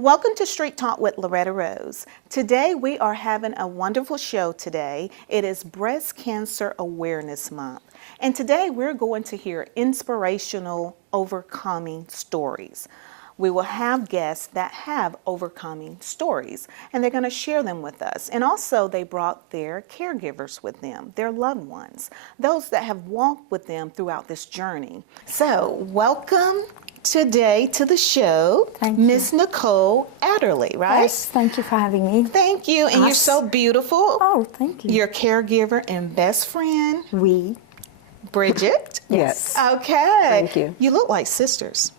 Welcome to Street Talk with Loretta Rose. Today we are having a wonderful show today. It is Breast Cancer Awareness Month. And today we're going to hear inspirational overcoming stories. We will have guests that have overcoming stories, and they're going to share them with us. And also they brought their caregivers with them, their loved ones, those that have walked with them throughout this journey. So welcome today to the show, Miss Nicole Adderley, right? Yes, thank you for having me. Thank you, and you're so beautiful. Oh, thank you. Your caregiver and best friend, We. Bridget. Yes. Okay. Thank you. You look like sisters.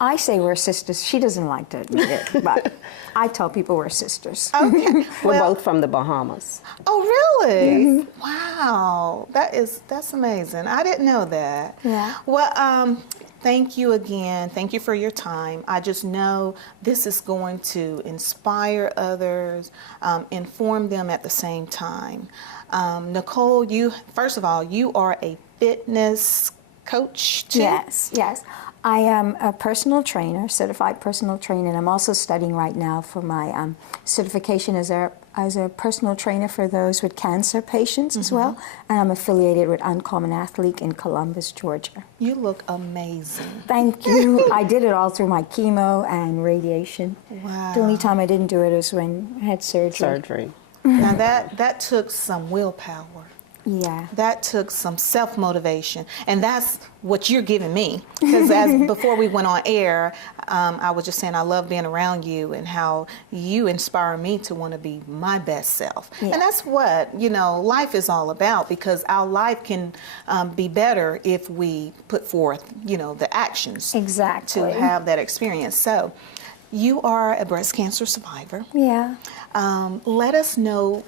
I say we're sisters. She doesn't like to admit it, but I tell people we're sisters. Okay. We're both from the Bahamas. Oh, really? Wow. That's amazing. I didn't know that. Yeah. Well, thank you again. Thank you for your time. I just know this is going to inspire others, inform them at the same time. Nicole, first of all, you are a fitness coach too? Yes. I am a personal trainer, certified personal trainer, and I'm also studying right now for my certification as a personal trainer for those with cancer patients as well. And I'm affiliated with Uncommon Athlete in Columbus, Georgia. You look amazing. Thank you. I did it all through my chemo and radiation. Wow. The only time I didn't do it was when I had surgery. Now that took some willpower. Yeah. That took some self-motivation, and that's what you're giving me. Because before we went on air, I was just saying I love being around you and how you inspire me to want to be my best self. Yeah. And that's what, life is all about, because our life can be better if we put forth, the actions Exactly. to have that experience. So you are a breast cancer survivor. Yeah. Let us know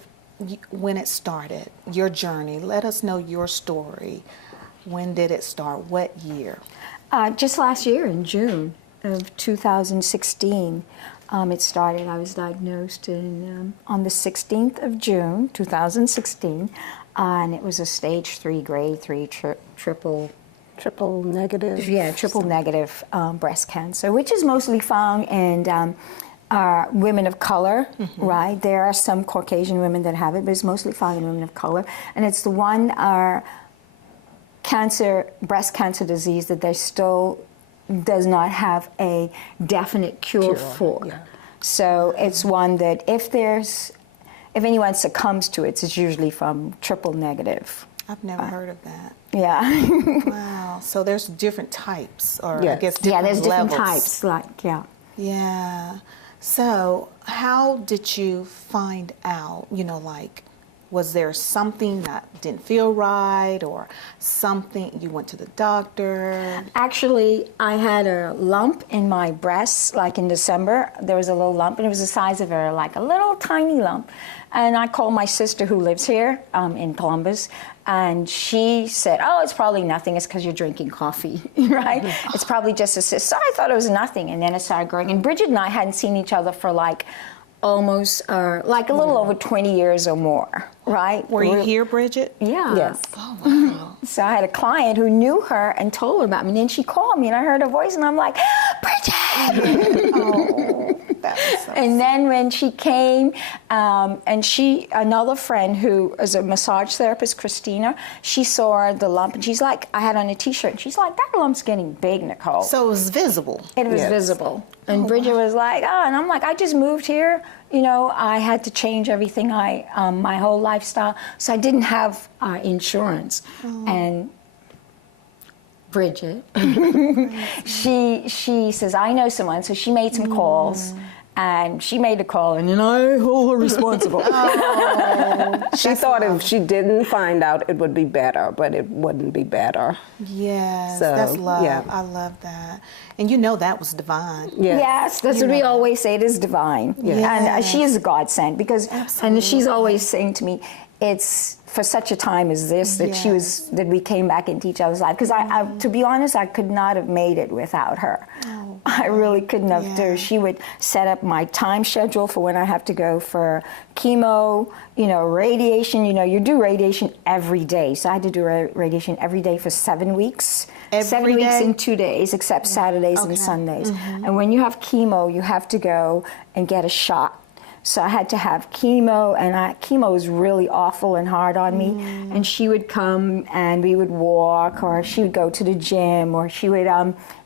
when it started, your journey. Let us know your story. When did it start? What year? Just last year in June of 2016, it started. I was diagnosed on the 16th of June, 2016, and it was a stage 3, grade 3 triple negative. Yeah, triple negative breast cancer, which is mostly found in women of color, right? There are some Caucasian women that have it, but it's mostly found in women of color. And it's the one breast cancer disease that there still does not have a definite cure for. Yeah. So it's one that if anyone succumbs to it, it's usually from triple negative. I've never heard of that. Yeah. Wow. So there's different types, or Yes. I guess different There's levels. different types, yeah. Yeah. So how did you find out, was there something that didn't feel right, or something, you went to the doctor? Actually, I had a lump in my breast, like in December. There was a little lump, and it was the size of a little tiny lump. And I called my sister who lives here in Columbus, and she said, oh, it's probably nothing. It's because you're drinking coffee, right? It's probably just a cyst. So I thought it was nothing, and then it started growing. And Bridget and I hadn't seen each other for almost a little over 20 years or more, right? Were you here, Bridget? Yeah. Yes. Oh, wow. So I had a client who knew her and told her about me. And then she called me, and I heard her voice, and I'm like, Bridget! Oh, that was so And then when she came, and another friend who is a massage therapist, Christina, she saw the lump, and she's like, I had on a T-shirt, and she's like, that lump's getting big, Nicole. So it was visible. It was visible. And Bridget was like, and I'm like, I just moved here. I had to change everything, my whole lifestyle. So I didn't have insurance. And Bridget, she says, I know someone. So she made some calls. And she made a call, and then I hold her responsible. She thought if she didn't find out, it would be better, but it wouldn't be better. Yes, So, that's love. yeah. I love that. And that was divine. Yes, that's what we always say. It is divine. Yes. And she is a godsend because, Absolutely. and she's always saying to me, it's for such a time as this that we came back into each other's life. Because I, to be honest, I could not have made it without her. Oh, I really couldn't have Yeah. She would set up my time schedule for when I have to go for chemo, radiation. You do radiation every day. So I had to do radiation every day for 7 weeks. Every 7 weeks day? in 2 days, except Saturdays Okay. and Sundays. And when you have chemo, you have to go and get a shot. So I had to have chemo, and chemo was really awful and hard on me. And she would come, and we would walk, or she would go to the gym, or she would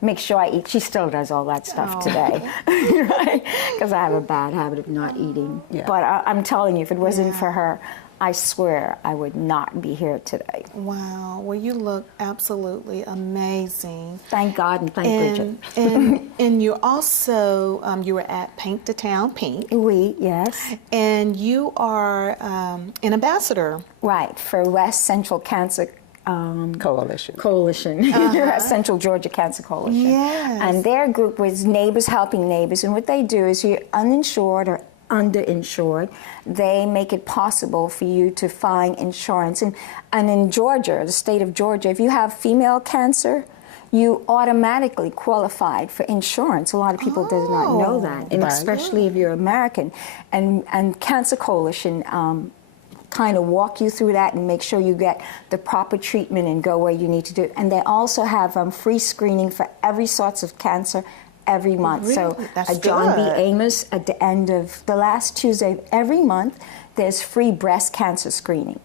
make sure I eat. She still does all that stuff today, right? Because I have a bad habit of not eating. Yeah. But I'm telling you, if it wasn't for her, I swear I would not be here today. Wow. Well, you look absolutely amazing. Thank God and thank Bridget. And you're also, you were at Paint the Town Pink, We, yes. and you are an ambassador. Right, for West Central Cancer Coalition. Coalition, Central Georgia Cancer Coalition. Yes. And their group was Neighbors Helping Neighbors. And what they do is you're uninsured or underinsured, they make it possible for you to find insurance. And in Georgia, the state of Georgia, if you have female cancer, you automatically qualified for insurance. A lot of people do not know that, and Right. especially if you're American. And Cancer Coalition kind of walk you through that and make sure you get the proper treatment and go where you need to do it. And they also have free screening for every sorts of cancer every month. So Really? That's John B. good. Amos, at the end of the last Tuesday of every month, there's free breast cancer screening.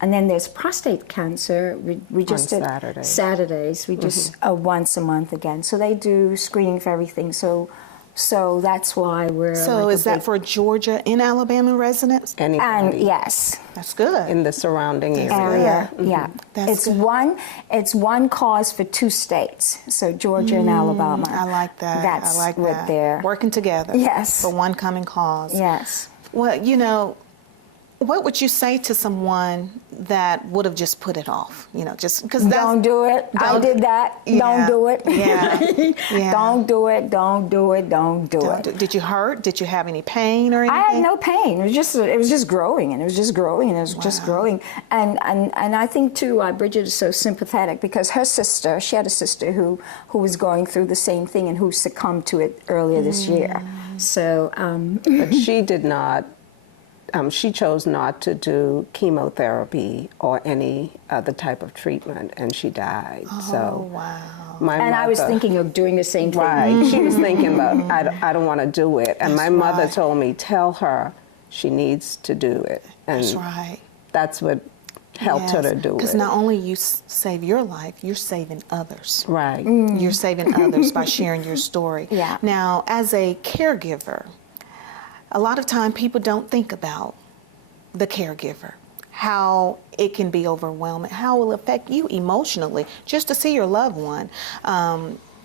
And then there's prostate cancer. We just On did Saturdays. Saturdays. We just once a month again. So they do screening for everything. So that's why we're. So like is that for Georgia and Alabama residents? And Anybody yes, That's good. in the surrounding area. area. good. Yeah, That's it's good. one cause for 2 states. So Georgia and Alabama. I like that. That's I like what that. they're. Working together. Yes. For one common cause. Yes. Well, what would you say to someone that would have just put it off? Just because Don't do it. I did that. Yeah. Don't do it. Yeah. Yeah. Don't do it. Don't do it. Don't do it. Did you hurt? Did you have any pain or anything? I had no pain. It was just growing, and it was just growing, and it was just growing. And I think too, Bridget is so sympathetic because she had a sister who was going through the same thing and who succumbed to it earlier this year. So But she did not. She chose not to do chemotherapy or any other type of treatment, and she died. Oh, wow. My and I was mother- thinking of doing the same thing. Right. She was thinking about, I don't want to do it. And my That's mother right. told me, tell her she needs to do it. And That's right. that's what helped her to do it. Because not only you save your life, you're saving others. Right. You're saving others by sharing your story. Yeah. Now, as a caregiver, a lot of time people don't think about the caregiver, how it can be overwhelming, how it will affect you emotionally, just to see your loved one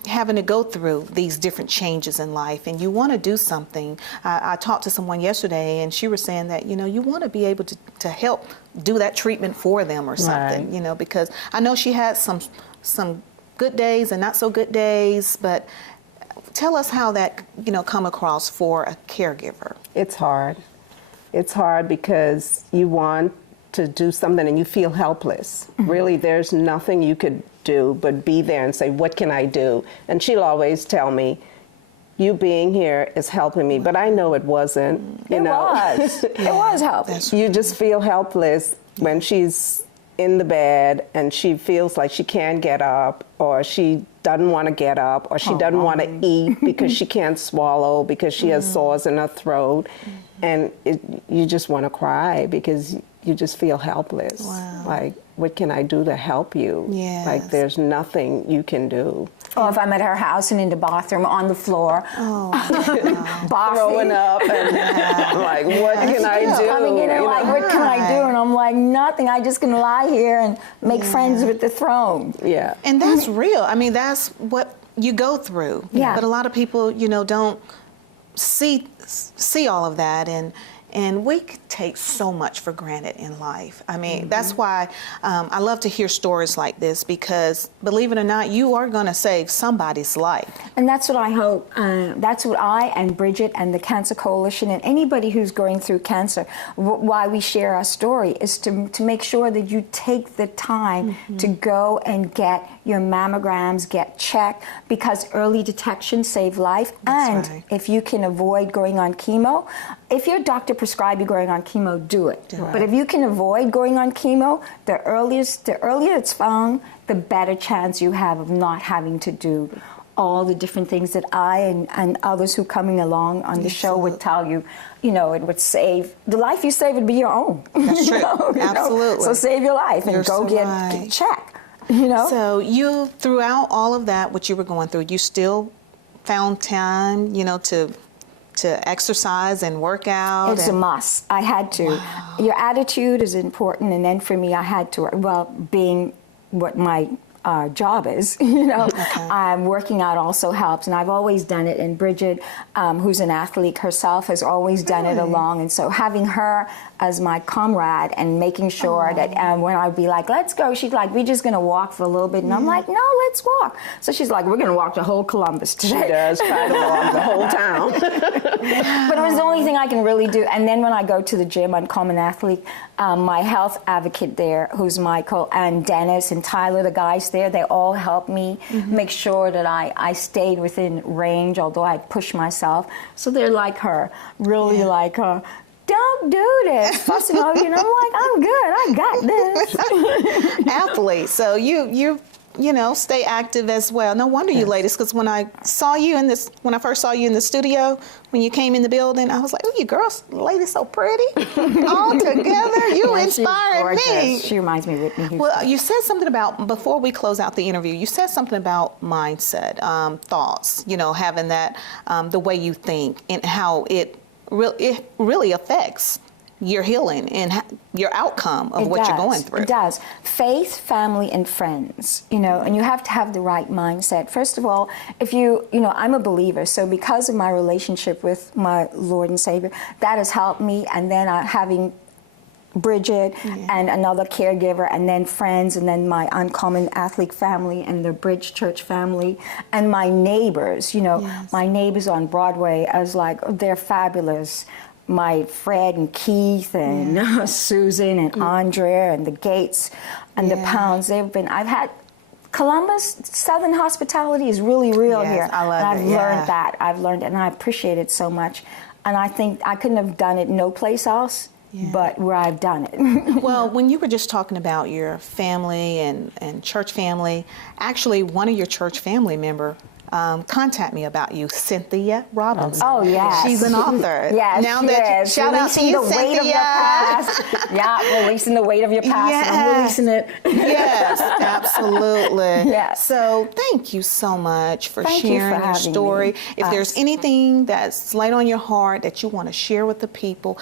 having to go through these different changes in life, and you want to do something. I talked to someone yesterday, and she was saying that, you want to be able to help do that treatment for them or something, Right. because I know she had some good days and not so good days, but tell us how that, come across for a caregiver. It's hard. It's hard because you want to do something and you feel helpless. Really, there's nothing you could do but be there and say, what can I do? And she'll always tell me, you being here is helping me, but I know it wasn't. It was. It was helping. You just feel helpless when she's in the bed and she feels like she can't get up, or she doesn't want to get up, or she doesn't want to eat because she can't swallow because she has sores in her throat. And you just want to cry because you just feel helpless. Wow. Like, what can I do to help you? Yes. Like, there's nothing you can do. Or if I'm at her house and in the bathroom on the floor, barfing, Throwing up and I'm like, what can I do? coming in and You like, know? what can I do? And I'm like, nothing. I just can lie here and make friends with the throne. Yeah. And that's real. I mean, that's what you go through. Yeah. But a lot of people, don't see all of that, and And we take so much for granted in life. I mean, that's why I love to hear stories like this, because believe it or not, you are going to save somebody's life. And that's what I hope. That's what I and Bridget and the Cancer Coalition and anybody who's going through cancer, why we share our story is to make sure that you take the time to go and get your mammograms, get checked, because early detection saves life. That's And right. if you can avoid going on chemo, if your doctor prescribed you going on chemo, do it. But if you can avoid going on chemo, the earlier it's found, the better chance you have of not having to do all the different things that I and others who coming along on the show would tell you. You know, it would save, the life you save would be your own. That's true. You know? Absolutely. So save your life and You're go so get right. checked. You know? So you, throughout all of that, what you were going through, you still found time, you know, to exercise and work out? It's a must. I had to. Wow. Your attitude is important, and then for me, I had to. Well, being what my job is, you know, working out also helps, and I've always done it. And Bridget, who's an athlete herself, has always done it along. And so having her as my comrade and making sure that when I'd be like, let's go, she's like, we're just going to walk for a little bit. And I'm like, no, let's walk. So she's like, we're going to walk the whole Columbus today. She does try to walk the whole town. But it was the only thing I can really do. And then when I go to the gym, Uncommon Athlete, my health advocate there, who's Michael, and Dennis and Tyler, the guys there, they all help me make sure that I stayed within range, although I push myself. So they're like her, really like her. Don't do this, fussing over you. And I'm like, I'm good, I got this. Athlete, so you know, stay active as well. No wonder you ladies, because when I saw you when I first saw you in the studio, when you came in the building, I was like, oh, you girls, ladies, so pretty, all together. You Yeah, she's inspired me. gorgeous. She reminds me of Whitney Houston. Well, you said something about, before we close out the interview, you said something about mindset, thoughts, you know, having that, the way you think and how it really affects your healing and your outcome of what you're going through. It does. Faith, family, and friends, you know, and you have to have the right mindset. First of all, if you know, I'm a believer, so because of my relationship with my Lord and Savior, that has helped me. And then having Bridget and another caregiver, and then friends, and then my Uncommon Athlete family and the Bridge Church family, and my neighbors, you know, my neighbors on Broadway, I was like, they're fabulous. My Fred and Keith and Susan and Andrea and the Gates and the Pounds, I've had Columbus, Southern hospitality is really real here. I love and I've it, learned that. I've learned it, and I appreciate it so much. And I think I couldn't have done it no place else but where I've done it. Well, when you were just talking about your family and church family, actually one of your church family member contact me about you, Cynthia Robbins. Oh, yes. She's an author. Yes, now she that is. shout out to you, the weight of your past. Yeah, releasing the weight of your past. And I'm releasing it. Yes, absolutely. Yes. So thank you so much for Thank you for sharing your having story. me. If there's anything that's laid on your heart that you want to share with the people,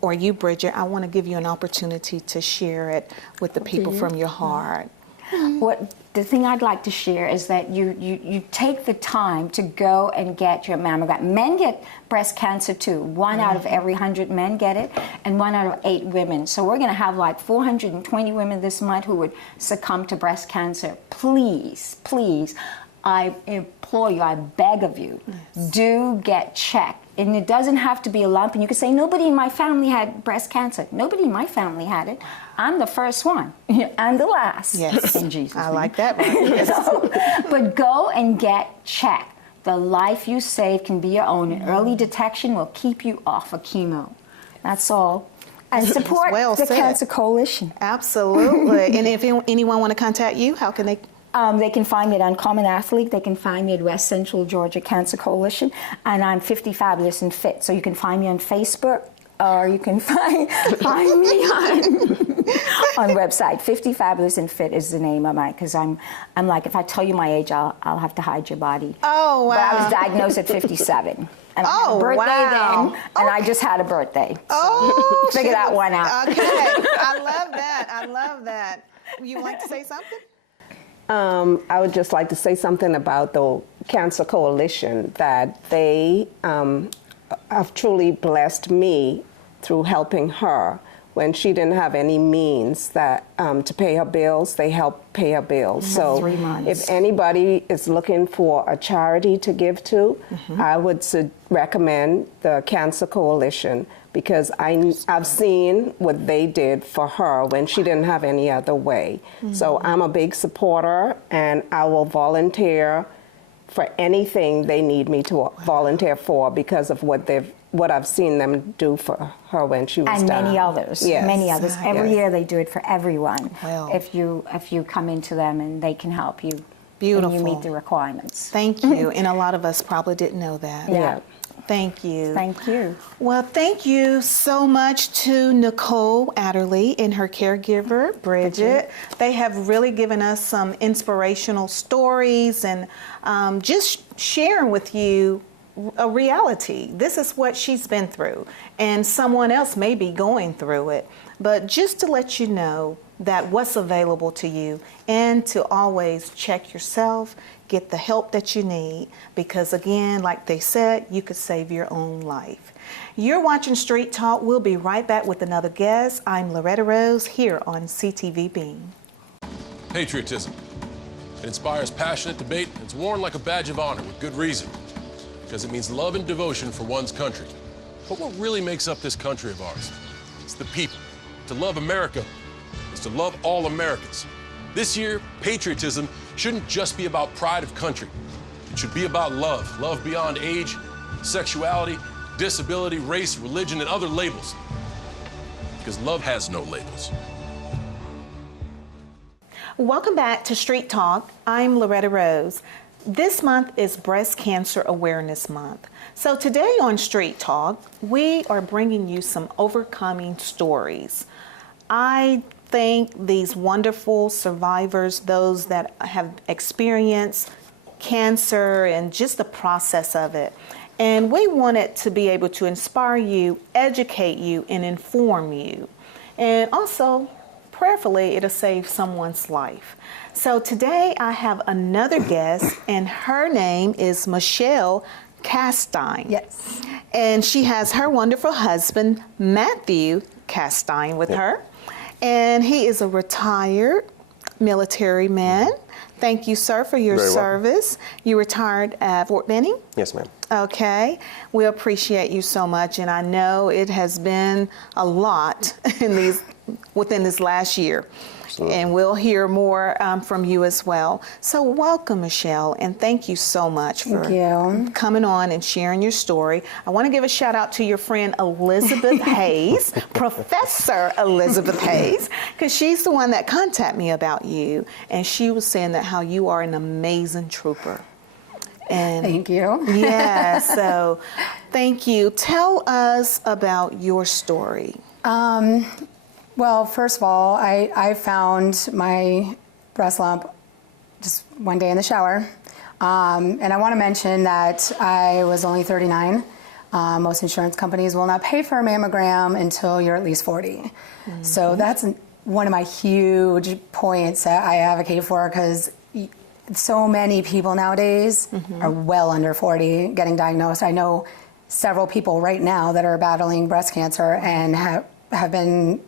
or you, Bridget, I want to give you an opportunity to share it with the people from your heart. The thing I'd like to share is that you take the time to go and get your mammogram. Men get breast cancer too. 1 out of every 100 men get it, and 1 out of 8 women. So we're going to have like 420 women this month who would succumb to breast cancer. Please, please, I implore you, I beg of you, do get checked. And it doesn't have to be a lump. And you could say, nobody in my family had breast cancer. Nobody in my family had it. I'm the first one and the last. Yes. In Jesus' I name. like that. Right? Yes. But go and get checked. The life you save can be your own. And early detection will keep you off of chemo. That's all. And support well the said. Cancer Coalition. Absolutely. And if anyone want to contact you, how can they? They can find me at Uncommon Athlete. They can find me at West Central Georgia Cancer Coalition. And I'm 50 Fabulous and Fit. So you can find me on Facebook, or you can find me on website. 50 Fabulous and Fit is the name of mine, because I'm like, if I tell you my age, I'll have to hide your body. Oh, wow. But I was diagnosed at 57. And I had a birthday then, and I just had a birthday. So Oh, figure that one out. Okay. I love that. I love that. You like to say something? I would just like to say something about the Cancer Coalition, that they have truly blessed me through helping her. When she didn't have any means to pay her bills, they helped pay her bills. So 3 months. if anybody is looking for a charity to give to, I would recommend the Cancer Coalition, because I've seen what they did for her when she didn't have any other way. So I'm a big supporter, and I will volunteer for anything they need me to volunteer for because of what I've seen them do for her when she was And down. many others. Yes. Many others. Every Yes. year they do it for everyone. Wow. If you come into them and they can help you. Beautiful. And you meet the requirements. Thank you. And a lot of us probably didn't know that. Yeah. Thank you. Thank you. Well, thank you so much to Nicole Adderley and her caregiver, Bridget. They have really given us some inspirational stories and just sharing with you a reality. This is what she's been through, and someone else may be going through it. But just to let you know that what's available to you, and to always check yourself, get the help that you need, because again, like they said, you could save your own life. You're watching Street Talk. We'll be right back with another guest. I'm Loretta Rose here on CTV Beam. Patriotism. It inspires passionate debate. It's worn like a badge of honor with good reason, because it means love and devotion for one's country. But what really makes up this country of ours? It's the people. To love America is to love all Americans. This year, patriotism shouldn't just be about pride of country. It should be about love. Love beyond age, sexuality, disability, race, religion, and other labels. Because love has no labels. Welcome back to Street Talk. I'm Loretta Rose. This month is Breast Cancer Awareness Month. So today on Street Talk, we are bringing you some overcoming stories. I think these wonderful survivors, those that have experienced cancer and just the process of it. And we wanted to be able to inspire you, educate you, and inform you. And also, prayerfully, it'll save someone's life. So today I have another guest, and her name is Michelle Castine. Yes. And she has her wonderful husband, Matthew Castine, with her. And he is a retired military man. Thank you, sir, for your Very welcome. service. You retired at Fort Benning? Yes, ma'am. Okay. We appreciate you so much, and I know it has been a lot within this last year. Absolutely. And we'll hear more from you as well. So welcome, Michelle, and thank you so much for Thank you. coming on and sharing your story. I want to give a shout out to your friend Elizabeth Hayes, Professor Elizabeth Hayes, because she's the one that contacted me about you, and she was saying that how you are an amazing trooper. And Thank you. yeah, so thank you. Tell us about your story. Well, first of all, I found my breast lump just one day in the shower. And I want to mention that I was only 39. Most insurance companies will not pay for a mammogram until you're at least 40. Mm-hmm. So that's one of my huge points that I advocate for, because so many people nowadays are well under 40 getting diagnosed. I know several people right now that are battling breast cancer and have been,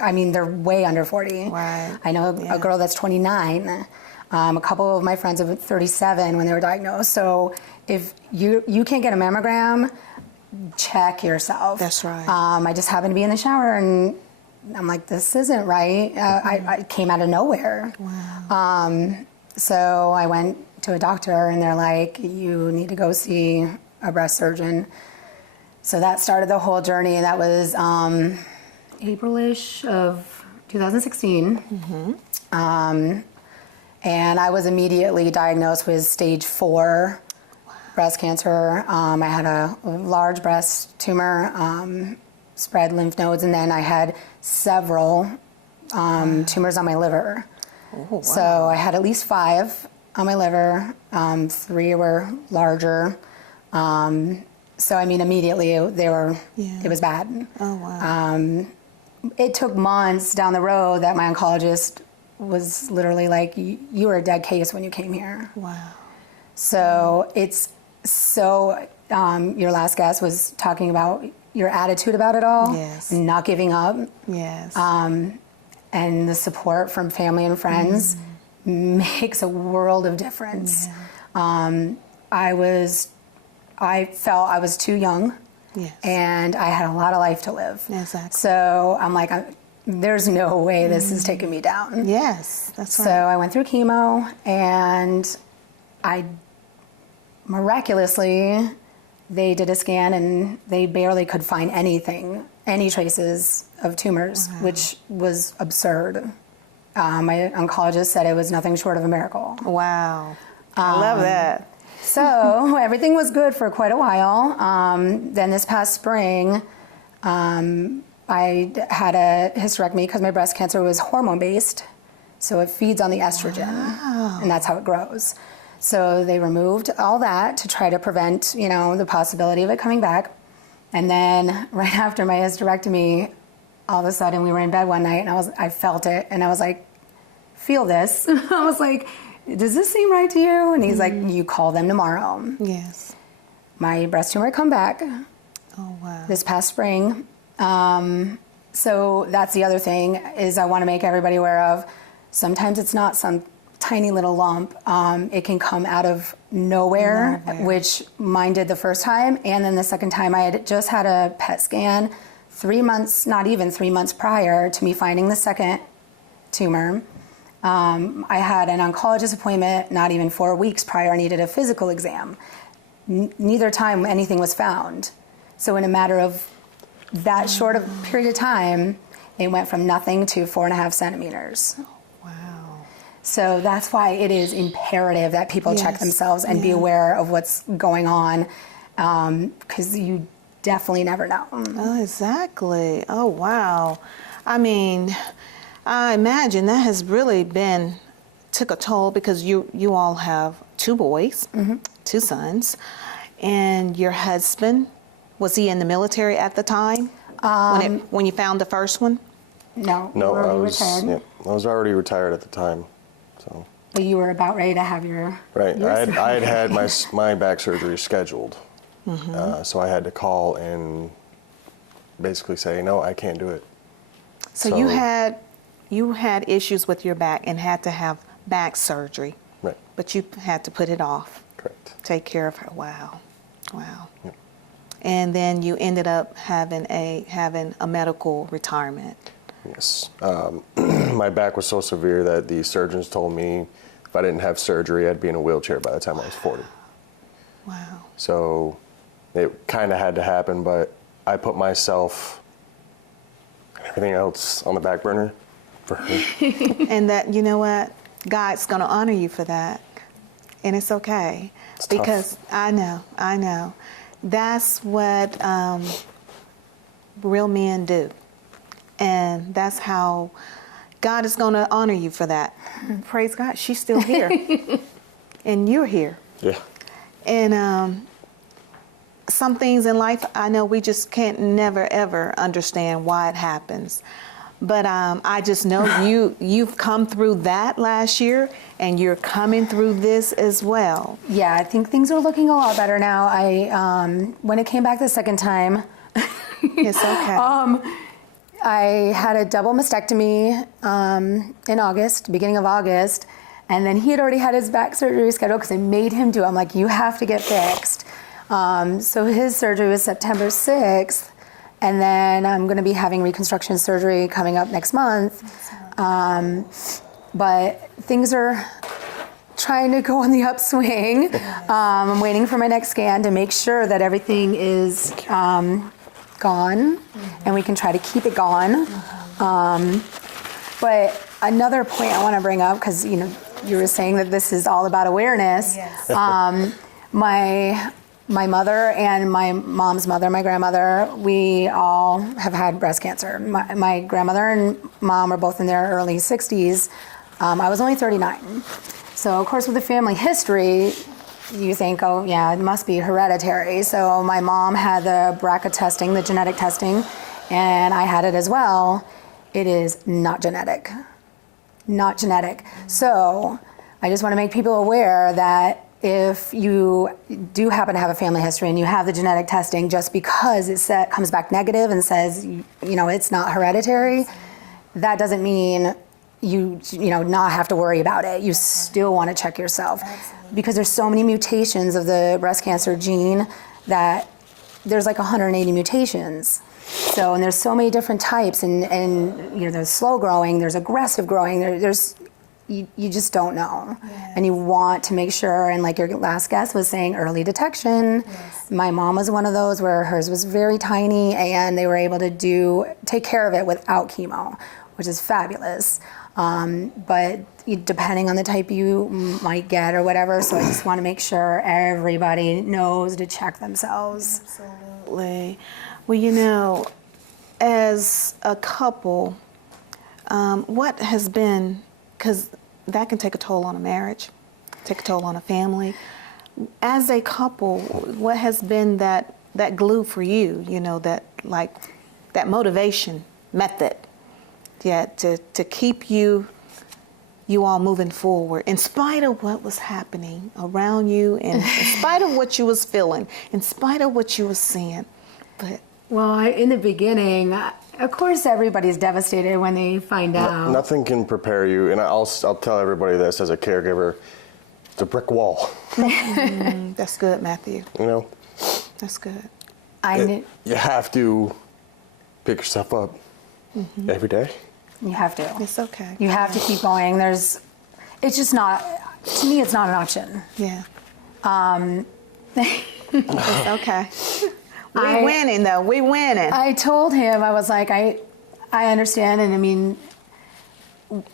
I mean, they're way under 40. Right. I know a girl that's 29. A couple of my friends are 37 when they were diagnosed. So if you can't get a mammogram, check yourself. That's right. I just happened to be in the shower and I'm like, this isn't right. I came out of nowhere. Wow. So I went to a doctor and they're like, you need to go see a breast surgeon. So that started the whole journey. And that was April-ish of 2016. And I was immediately diagnosed with stage 4 breast cancer. I had a large breast tumor, spread lymph nodes, and then I had several tumors on my liver. Oh, wow. So I had at least 5 on my liver. 3 were larger. So I mean, immediately it was bad. Oh, wow. It took months down the road that my oncologist was literally like, you were a dead case when you came here. Wow. So it's so, your last guest was talking about your attitude about it all, Yes. and not giving up, Yes. and the support from family and friends makes a world of difference. I felt I was too young, Yes. and I had a lot of life to live. Exactly. So I'm like, there's no way this is taking me down. Yes, that's So right. I went through chemo, and I miraculously, they did a scan and they barely could find anything, any traces of tumors, which was absurd. My oncologist said it was nothing short of a miracle. Wow. I love that. So everything was good for quite a while. Then this past spring, I had a hysterectomy because my breast cancer was hormone based. So it feeds on the estrogen, and that's how it grows. So they removed all that to try to prevent, the possibility of it coming back. And then right after my hysterectomy, all of a sudden we were in bed one night and I felt it and I was like, feel this. I was like, does this seem right to you? And he's like, you call them tomorrow. Yes. My breast tumor come back Oh, wow. this past spring. So that's the other thing is I want to make everybody aware of, sometimes it's not some tiny little lump. It can come out of nowhere, which mine did the first time. And then the second time I had just had a PET scan 3 months, not even 3 months prior to me finding the second tumor. I had an oncologist appointment not even 4 weeks prior. I needed a physical exam. Neither time anything was found. So in a matter of that short of period of time, it went from nothing to 4.5 centimeters. Wow. So that's why it is imperative that people check Yes. themselves and be aware of what's going on, because you definitely never know. Oh, exactly. Oh, wow. I mean, I imagine that has really took a toll because you all have 2 boys, 2 sons, and your husband, was he in the military at the time when you found the first one? No, you No, were I was. retired, Yeah, I was already retired at the time. So but you were about ready to have your right, your I had my back surgery scheduled, so I had to call and basically say no, I can't do it. So you had issues with your back and had to have back surgery, Right. but you had to put it off. Correct. Take care of her. Wow. Yep. And then you ended up having a medical retirement. Yes. My back was so severe that the surgeons told me if I didn't have surgery, I'd be in a wheelchair by the time I was 40. Wow. So it kind of had to happen, but I put myself and everything else on the back burner for her. And that, you know what? God's going to honor you for that. And it's okay. It's tough. Because I know. That's what real men do. And that's how God is going to honor you for that. Praise God. She's still here. And you're here. Yeah. And some things in life, I know we just can't never, ever understand why it happens. But I just know you've come through that last year, and you're coming through this as well. Yeah, I think things are looking a lot better now. When it came back the second time, It's okay. I had a double mastectomy in August, beginning of August, and then he had already had his back surgery scheduled because I made him do it. I'm like, you have to get fixed. So his surgery was September 6th, and then I'm going to be having reconstruction surgery coming up next month. But things are trying to go on the upswing. I'm waiting for my next scan to make sure that everything is gone, and we can try to keep it gone. But another point I want to bring up, because you were saying that this is all about awareness. Yes. My mother and my mom's mother, my grandmother, we all have had breast cancer. My grandmother and mom are both in their early 60s. I was only 39. So of course with the family history, you think, oh yeah, it must be hereditary. So my mom had the BRCA testing, the genetic testing, and I had it as well. It is not genetic. Not genetic. So I just want to make people aware that if you do happen to have a family history and you have the genetic testing, just because it comes back negative and says, it's not hereditary, that doesn't mean you not have to worry about it. You still want to check yourself. Because there's so many mutations of the breast cancer gene that there's like 180 mutations. So, and there's so many different types, and there's slow growing, there's aggressive growing, you just don't know. Yes. And you want to make sure, and like your last guest was saying, early detection. Yes. My mom was one of those where hers was very tiny and they were able to take care of it without chemo, which is fabulous. But depending on the type you might get or whatever, so I just want to make sure everybody knows to check themselves. Absolutely. Well, as a couple, what has been, because that can take a toll on a marriage, take a toll on a family. As a couple, what has been that glue for you, that motivation method, to keep you all moving forward, in spite of what was happening around you, and in spite of what you was feeling, in spite of what you was seeing. But Well, in the beginning, of course, everybody's devastated when they find out. Nothing can prepare you, and I'll tell everybody this as a caregiver. It's a brick wall. that's good, Matthew. That's good. You have to pick yourself up every day. You have to. It's okay. You have to keep going. It's just not, to me, it's not an option. Yeah. It's okay. We're winning, though. We're winning. I told him, I was like, I understand, and I mean,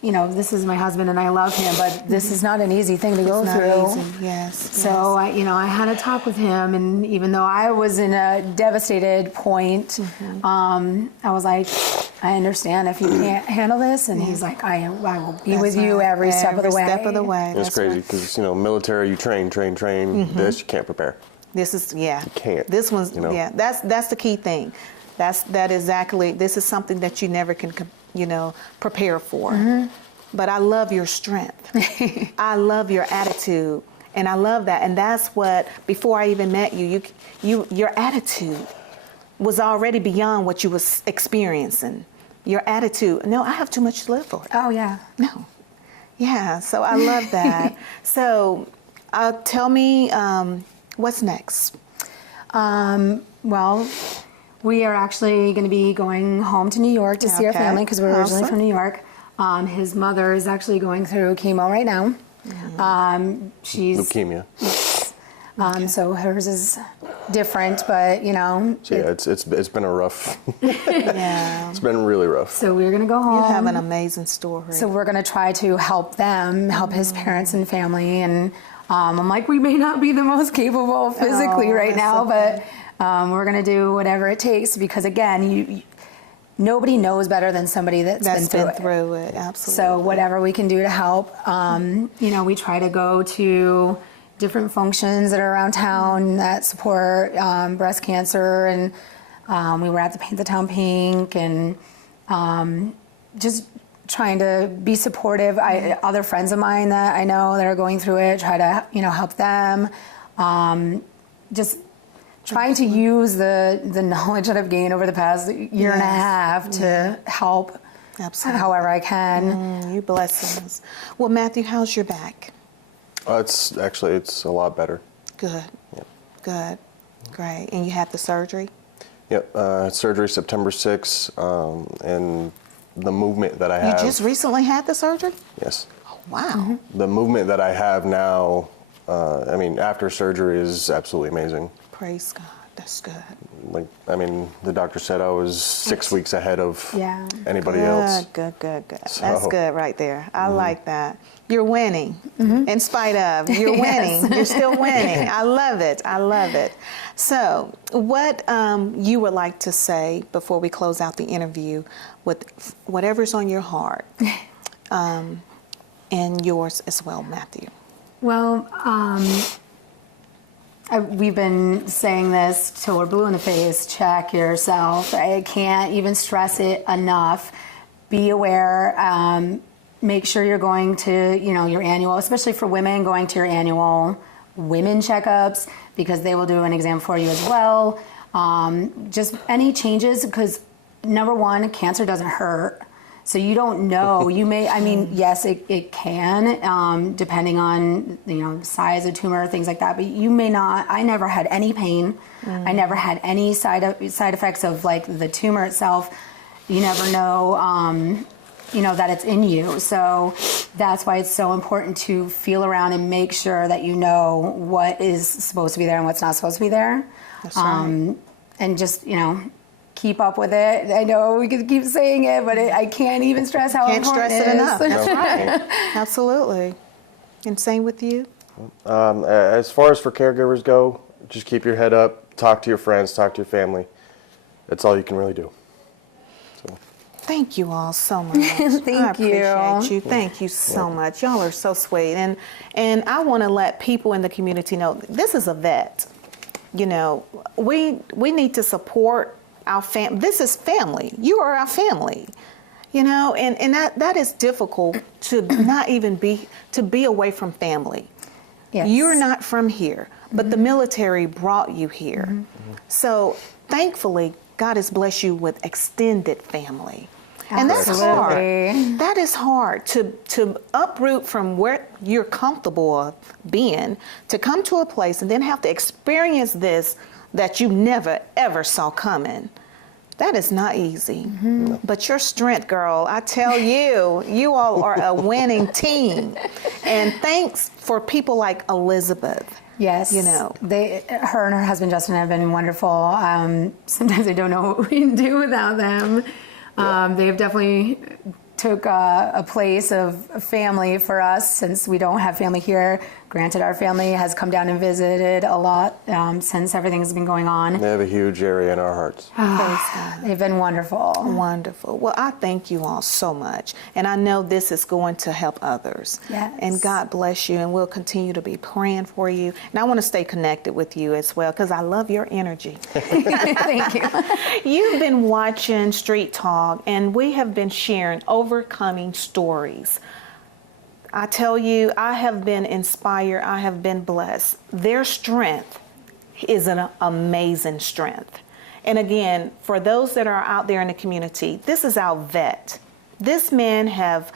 this is my husband and I love him, but this is not an easy thing to go It's not through. easy. Yes. So I had a talk with him, and even though I was in a devastated point, I was like, I understand if you can't handle this, and he's like, I will be with you every step of the way. Every step of the way. It's That's crazy right. because military, you train. This you can't prepare. This is You can't, This one's That's the key thing. That exactly. This is something that you never can prepare for. But I love your strength. I love your attitude, and I love that. And that's what, before I even met you, your attitude was already beyond what you was experiencing. Your attitude. No, I have too much to live for. Oh, yeah. No. Yeah. So I love that. So, tell me, what's next? Well, we are actually going to be going home to New York to see our Okay. family because we're originally Awesome. from New York. His mother is actually going through chemo right now. She's Leukemia. so hers is different, but So yeah, it's been a rough. Yeah. It's been really rough. So we're going to go home. You have an amazing story. So we're going to try to help them, help his parents and family. And I'm like, we may not be the most capable physically right that's now, okay. but we're going to do whatever it takes because, again, nobody knows better than somebody that's been through it. Absolutely. So whatever we can do to help. We try to go to different functions that are around town that support breast cancer. And we were at the Paint the Town Pink and just trying to be supportive. Other friends of mine that I know that are going through it, try to help them. Just trying to use the knowledge that I've gained over the past year and a half to help Absolutely. however I can. You blessings. Well, Matthew, how's your back? It's a lot better. Good. Good. Great. And you had the surgery? Yep. Surgery September 6th, and the movement that I have. You just recently had the surgery? Yes. Oh, wow. The movement that I have now, after surgery is absolutely amazing. Praise God. That's good. The doctor said I was 6 weeks ahead of Yeah. anybody Good, else. Good. That's So- good right there. I like that. You're winning in spite of. You're winning. You're still winning. I love it. I love it. So, what you would like to say before we close out the interview with whatever's on your heart and yours as well, Matthew? Well, we've been saying this till we're blue in the face. Check yourself. I can't even stress it enough. Be aware. Make sure you're going to, your annual, especially for women, going to your annual women checkups, because they will do an exam for you as well. Just any changes, because number one, cancer doesn't hurt. So you don't know. You may, I mean, yes, it can, depending on, the size of tumor, things like that, but you may not. I never had any pain. I never had any side effects of like the tumor itself. You never know, that it's in you. So that's why it's so important to feel around and make sure that you know what is supposed to be there and what's not supposed to be there. That's right. And just, keep up with it. I know we could keep saying it, but I can't even stress how Can't important stress it it is. enough. That's right. Absolutely. And same with you? As far as for caregivers go, just keep your head up, talk to your friends, talk to your family. That's all you can really do. Thank you all so much. Thank I appreciate you. you. Thank you so much. Y'all are so sweet. And I want to let people in the community know this is a vet. We need to support our family. This is family. You are our family. And that is difficult to not even be away from family. Yes. You're not from here, but the military brought you here. So thankfully, God has blessed you with extended family. And that's hard. Absolutely. That is hard to uproot from where you're comfortable of being, to come to a place and then have to experience this that you never ever saw coming. That is not easy. But your strength, girl, I tell you, you all are a winning team. And thanks for people like Elizabeth. Yes. Her and her husband Justin have been wonderful. Sometimes I don't know what we can do without them. They have definitely took a place of family for us, since we don't have family here. Granted, our family has come down and visited a lot since everything's been going on. They have a huge area in our hearts. They've been wonderful. Wonderful. Well, I thank you all so much. And I know this is going to help others. Yes. And God bless you. And we'll continue to be praying for you. And I want to stay connected with you as well, because I love your energy. Thank you. You've been watching Street Talk, and we have been sharing overcoming stories. I tell you, I have been inspired. I have been blessed. Their strength is an amazing strength. And again, for those that are out there in the community, this is our vet. This man have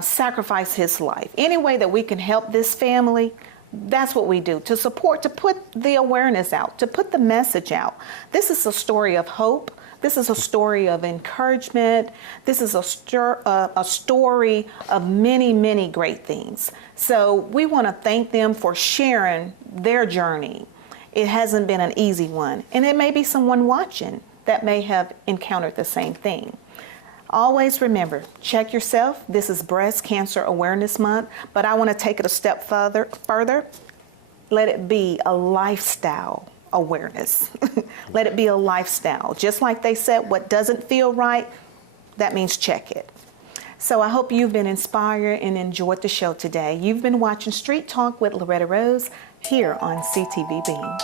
sacrificed his life. Any way that we can help this family, that's what we do, to support, to put the awareness out, to put the message out. This is a story of hope. This is a story of encouragement. This is a story of many, many great things. So we want to thank them for sharing their journey. It hasn't been an easy one. And it may be someone watching that may have encountered the same thing. Always remember, check yourself. This is Breast Cancer Awareness Month, but I want to take it a step further. Let it be a lifestyle awareness. Let it be a lifestyle. Just like they said, what doesn't feel right, that means check it. So I hope you've been inspired and enjoyed the show today. You've been watching Street Talk with Loretta Rose here on CTV Beam.